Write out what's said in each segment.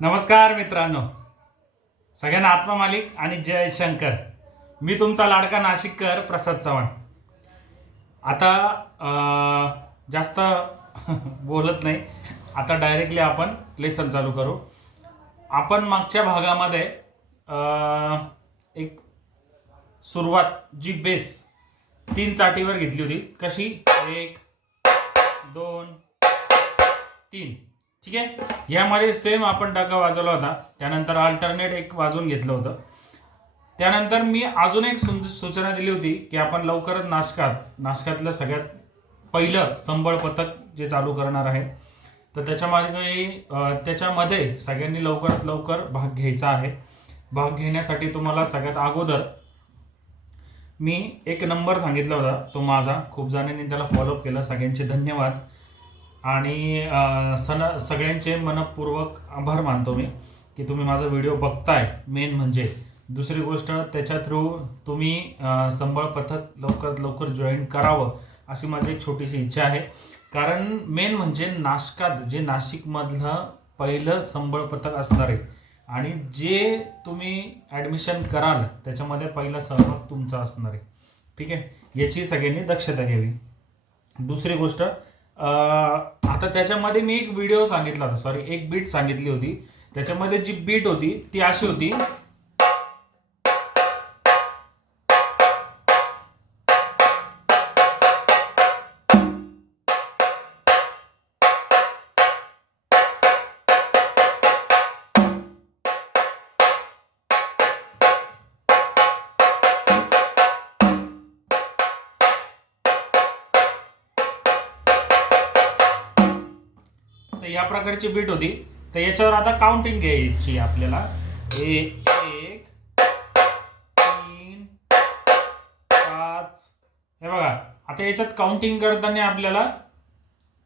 नमस्कार मित्रांनो. सगळ्यांना आत्मा मालिक आणि जय शंकर. मी तुमचा लाडका नाशिककर प्रसाद चव्हाण. आता जास्त बोलत नाही. आता डायरेक्टली आपण लेसन चालू करू. आपण मागच्या भागामध्ये एक सुरुवात जी बेस तीन चाटीवर घेतली होती. कशी? एक दोन तीन. ठीक आहे? यामध्ये सेम आपण टाका वाजवला होता. त्यानंतर अल्टरनेट एक वाजवून घेतलं होतं. त्यानंतर मी अजून एक सूचना दिली होती की आपण लवकरच नाशकात नाशकातलं सगळ्यात पहिलं संबळ पथक जे चालू करणार आहे तर त्याच्यामध्ये त्याच्यामध्ये सगळ्यांनी लवकरात लवकर भाग घ्यायचा आहे. भाग घेण्यासाठी तुम्हाला सगळ्यात अगोदर मी एक नंबर सांगितला होता तो माझा. खूप जणांनी त्याला फॉलोअप केला. सगळ्यांचे धन्यवाद. आणि सन सगळ्यांचे मनपूर्वक आभार मानतो मी की तुम्ही माझा व्हिडिओ बघताय. मेन म्हणजे दुसरी गोष्ट त्याच्या थ्रू तुम्ही संबळ पथक लवकरात लवकर जॉईन करावं अशी माझी एक छोटीशी इच्छा आहे. कारण मेन म्हणजे नाशकात जे नाशिकमधलं पहिलं संबळ पथक असणार आहे आणि जे तुम्ही ॲडमिशन कराल त्याच्यामध्ये पहिला सहभाग तुमचा असणार आहे. ठीक आहे? याची सगळ्यांनी दक्षता घ्यावी. दुसरी गोष्ट आता त्याच्यामध्ये मी एक व्हिडिओ सांगितला होता सॉरी एक बीट सांगितली होती. त्याच्यामध्ये जी बीट होती ती अशी होती तर या प्रकारची बीट होती. तर याच्यावर आता काउंटिंग घ्यायची आपल्याला. ए एक तीन पाच. हे बघा आता याच्यात काउंटिंग करताना आपल्याला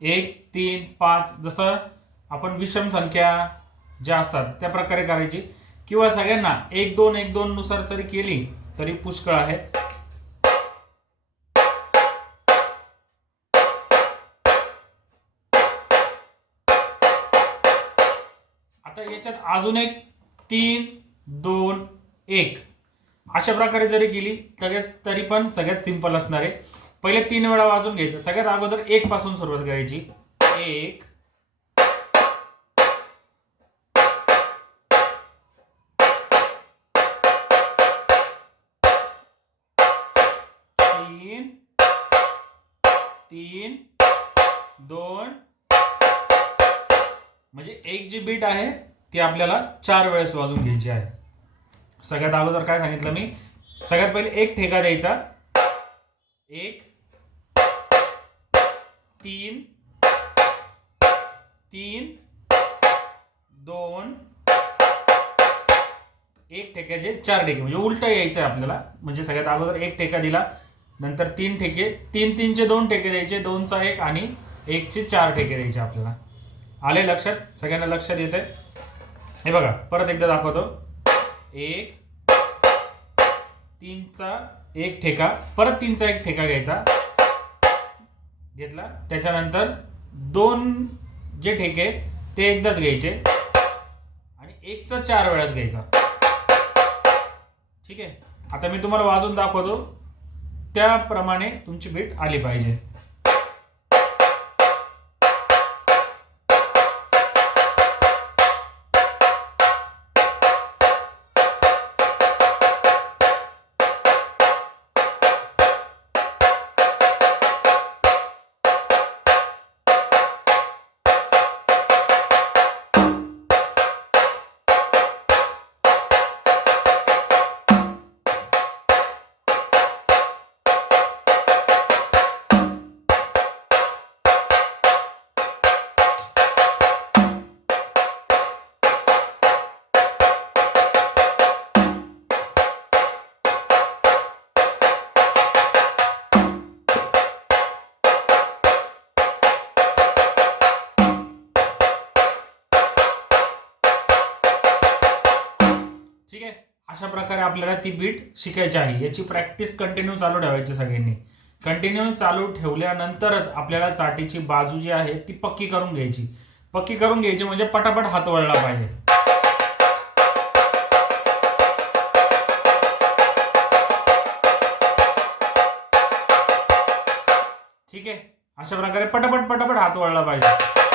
एक तीन पाच जसं आपण विषम संख्या ज्या असतात त्या प्रकारे करायची. किंवा सगळ्यांना एक दोन एक दोन नुसार जरी केली तरी पुष्कळ आहे. याच्यात अजून एक तीन दोन एक. अशा प्रकारे जरी गेली तरी तरी पण सगळ्यात सिंपल असणार आहे. पहिले तीन वेळा वाजून घ्यायचं. सगळ्यात अगोदर एक पासून सुरुवात करायची. एक. तीन. तीन. दोन. म्हणजे एक जी बीट आहे ती आपल्याला चार वेळेस वाजून घ्यायची आहे. सगळ्यात अगोदर काय सांगितलं मी? सगळ्यात पहिले एक ठेका द्यायचा. एक तीन तीन दोन एक ठेक्याचे चार ठेके. म्हणजे उलट यायचं आहे आपल्याला. म्हणजे सगळ्यात अगोदर एक ठेका दिला. नंतर तीन ठेके. तीन तीनचे दोन ठेके द्यायचे. दोनचा एक आणि एकचे चार ठेके द्यायचे आपल्याला. आले लक्षात? सगळ्यांना लक्षात येते हे बघा परत एकदा दाखवतो. एक तीनचा एक ठेका परत तीनचा एक ठेका घ्यायचा. घेतला. त्याच्यानंतर दोन जे ठेके ते एकदाच घ्यायचे. आणि एकचा चार वेळाच घ्यायचा. ठीक आहे? आता मी तुम्हाला वाजून दाखवतो. त्याप्रमाणे तुमची बीट आली पाहिजे. अशा प्रकारे आपल्याला ती बीट शिकायची आहे. याची प्रॅक्टिस कंटिन्यू चालू ठेवायची सगळ्यांनी. कंटिन्यू चालू ठेवल्यानंतरच आपल्याला चाटीची बाजू जी आहे ती पक्की करून घ्यायची. पक्की करून घ्यायची म्हणजे पटापट हात वळला पाहिजे. ठीक आहे? अशा प्रकारे पटापट पटापट हात वळला पाहिजे.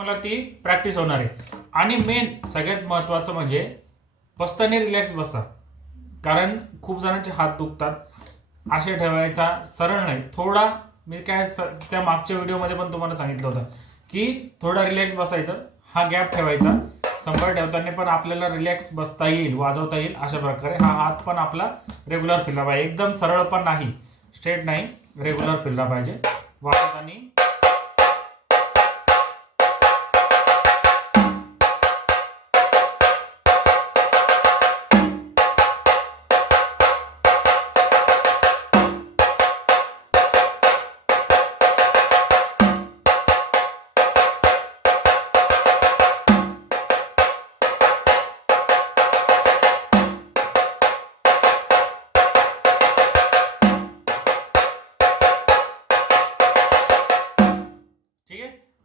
तुम्हाला ती प्रॅक्टिस होणार आहे. आणि मेन सगळ्यात महत्त्वाचं म्हणजे बसताना रिलॅक्स बसा. कारण खूप जणांचे हात दुखतात. असे ठेवायचा सरळ नाही. थोडा मी काय स- त्या मागच्या व्हिडिओमध्ये पण तुम्हाला सांगितलं होतं की थोडा रिलॅक्स बसायचं हा गॅप ठेवायचा. संभाळ ठेवताना पण आपल्याला रिलॅक्स बसता येईल वाजवता येईल अशा प्रकारे हा हात पण आपला रेग्युलर फिरला पाहिजे. एकदम सरळ पण नाही स्ट्रेट नाही रेग्युलर फिरला पाहिजे. वाजवताना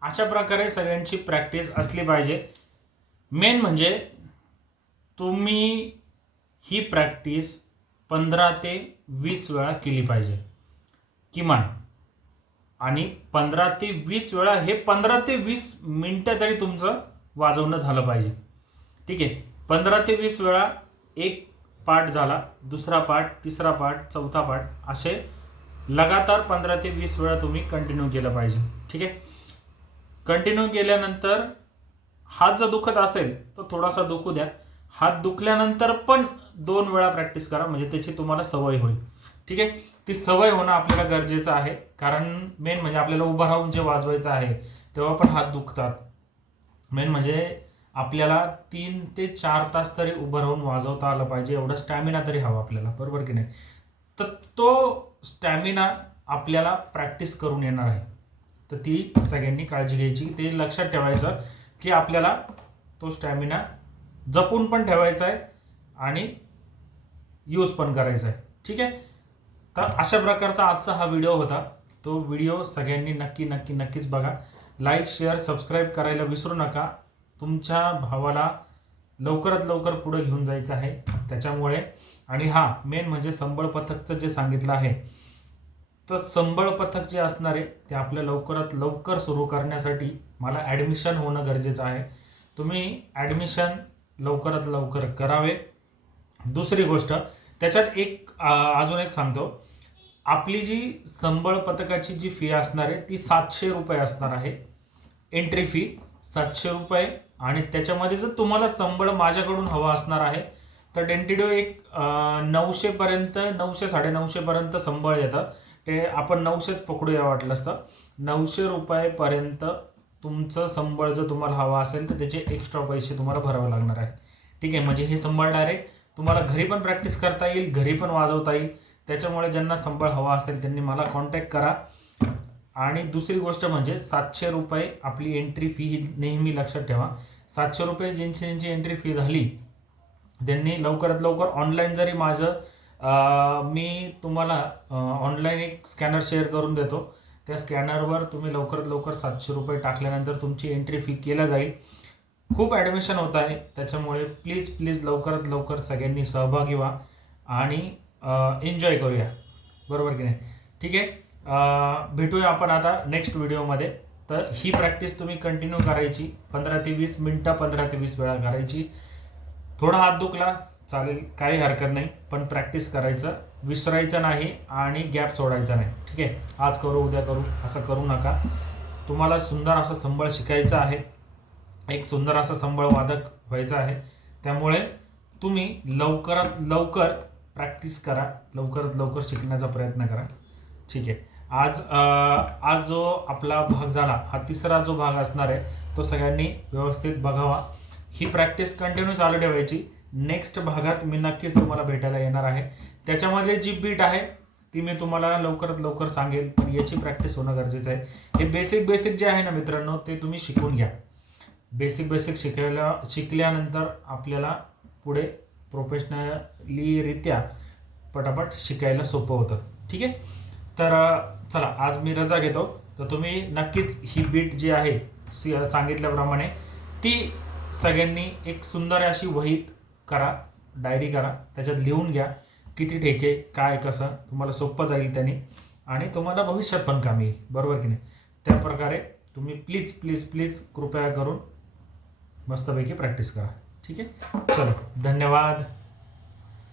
अशा प्रकारे सगळ्यांची प्रॅक्टिस असली पाहिजे. मेन म्हणजे तुम्ही ही प्रॅक्टिस पंधरा ते वीस वेळा केली पाहिजे. किमान. आणि पंधरा ते वीस वेळा हे पंधरा ते वीस मिनटं तरी तुमचं वाजवणं झालं पाहिजे. ठीक आहे? पंधरा ते वीस वेळा एक पाठ झाला दुसरा पाठ तिसरा पाठ चौथा पाठ असे लगातार पंधरा ते वीस वेळा तुम्ही कंटिन्यू केलं पाहिजे. ठीक आहे? कंटिन्यू केल्यानंतर हात जर दुखत असेल तर थोडासा दुखू द्या. हात दुखल्यानंतर पण दोन वेळा प्रॅक्टिस करा म्हणजे त्याची तुम्हाला सवय होईल. ठीक आहे? ती सवय होणं आपल्याला गरजेचं आहे. कारण मेन म्हणजे आपल्याला उभं राहून जे वाजवायचं आहे तेव्हा पण हात दुखतात. मेन म्हणजे आपल्याला तीन ते चार तास तरी उभं राहून वाजवता आलं पाहिजे एवढा स्टॅमिना तरी हवा आपल्याला. बरोबर की नाही? तर तो स्टॅमिना आपल्याला प्रॅक्टिस करून येणार आहे. तर ती सगळ्यांनी काळजी घ्यायची. ते लक्षात ठेवायचं की आपल्याला तो स्टॅमिना जपून पण ठेवायचा आहे आणि यूज पण करायचा आहे. ठीक आहे? तर अशा प्रकारचा आजचा हा व्हिडिओ होता. तो व्हिडिओ सगळ्यांनी नक्की नक्की नक्कीच बघा. लाईक शेअर सबस्क्राईब करायला विसरू नका. तुमच्या भावाला लवकरात लवकर पुढे घेऊन जायचं आहे. त्याच्यामुळे आणि हा मेन म्हणजे संबळ पथकचं जे सांगितलं आहे तर संबळ पथक जे असणार आहे ते आपल्या लवकरात लवकर सुरू करण्यासाठी मला ॲडमिशन होणं गरजेचं आहे. तुम्ही ॲडमिशन लवकरात लवकर करावे. दुसरी गोष्ट त्याच्यात एक अजून एक सांगतो. आपली जी संबळ पथकाची जी फी असणार आहे ती सातशे रुपये असणार आहे. एंट्री फी सातशे रुपये आणि त्याच्यामध्ये जर तुम्हाला संबळ माझ्याकडून हवा असणार आहे तर डेंटिडो एक नऊशेपर्यंत नऊशे साडेनऊशेपर्यंत संबळ येतं. ते आपण नऊशेच पकडूया वाटलं असतं. नऊशे रुपयेपर्यंत तुमचं संबळ जर तुम्हाला हवा असेल तर त्याचे एक्स्ट्रा पैसे तुम्हाला भरावे लागणार आहे. ठीक आहे म्हणजे हे संबळ डायरेक्ट तुम्हाला घरी पण प्रॅक्टिस करता येईल घरी पण वाजवता येईल. त्याच्यामुळे ज्यांना संबळ हवा असेल त्यांनी मला कॉन्टॅक्ट करा. आणि दुसरी गोष्ट म्हणजे सातशे रुपये आपली एंट्री फी ही नेहमी लक्षात ठेवा. सातशे रुपये ज्यांची ज्यांची एंट्री फी झाली त्यांनी लवकरात लवकर ऑनलाईन जरी माझं मी तुम्हाला ऑनलाईन एक स्कॅनर शेअर करून देतो. त्या स्कॅनरवर तुम्ही लवकरात लवकर सातशे रुपये टाकल्यानंतर तुमची एंट्री फी केल्या जाईल. खूप ॲडमिशन होत आहे. त्याच्यामुळे प्लीज प्लीज लवकरात लवकर सगळ्यांनी सहभागी व्हा आणि एन्जॉय करूया. बरोबर की नाही? ठीक आहे? भेटूया आपण आता नेक्स्ट व्हिडिओमध्ये तर ही प्रॅक्टिस तुम्ही कंटिन्यू करायची. पंधरा ते वीस मिनटं पंधरा ते वीस वेळा करायची. थोडा हात दुखला चालेल काही हरकत नाही पण प्रॅक्टिस करायचं विसरायचं नाही आणि गॅप सोडायचा नाही. ठीक आहे? आज करू उद्या करू असं करू नका. तुम्हाला सुंदर असं संबळ शिकायचं आहे. एक सुंदर असं संबळ वादक व्हायचं आहे. त्यामुळे तुम्ही लवकरात लवकर प्रॅक्टिस करा. लवकरात लवकर शिकण्याचा प्रयत्न करा. ठीक आहे? आज आज जो आपला भाग झाला हा तिसरा जो भाग असणार आहे तो सगळ्यांनी व्यवस्थित बघावा. ही प्रॅक्टिस कंटिन्यू चालू ठेवायची. नेक्स्ट भागात मी नक्कीच तुम्हाला भेटायला येणार आहे. त्याच्यामध्ये जी बीट आहे ती मी तुम्हाला लवकरात लवकर सांगेल पण याची प्रॅक्टिस होणं गरजेचं आहे. हे बेसिक बेसिक जे आहे ना मित्रांनो ते तुम्ही शिकून घ्या. बेसिक बेसिक शिकायला शिकल्यानंतर आपल्याला पुढे प्रोफेशनलीरित्या पटापट शिकायला सोपं होतं. ठीक आहे? तर चला आज मी रजा घेतो. तर तुम्ही नक्कीच ही बीट जी आहे सी- सांगितल्याप्रमाणे ती सगळ्यांनी एक सुंदर अशी वहीत करा डायरी करा त्याच्यात लिहून घ्या किती ठेके काय कसं तुम्हाला सोपं जाईल त्याने. आणि तुम्हाला भविष्यात पण कामी येईल बरोबर की नाही? त्या प्रकारे तुम्ही प्लीज प्लीज प्लीज कृपया करून मस्तपैकी प्रॅक्टिस करा. ठीक आहे? चलो धन्यवाद.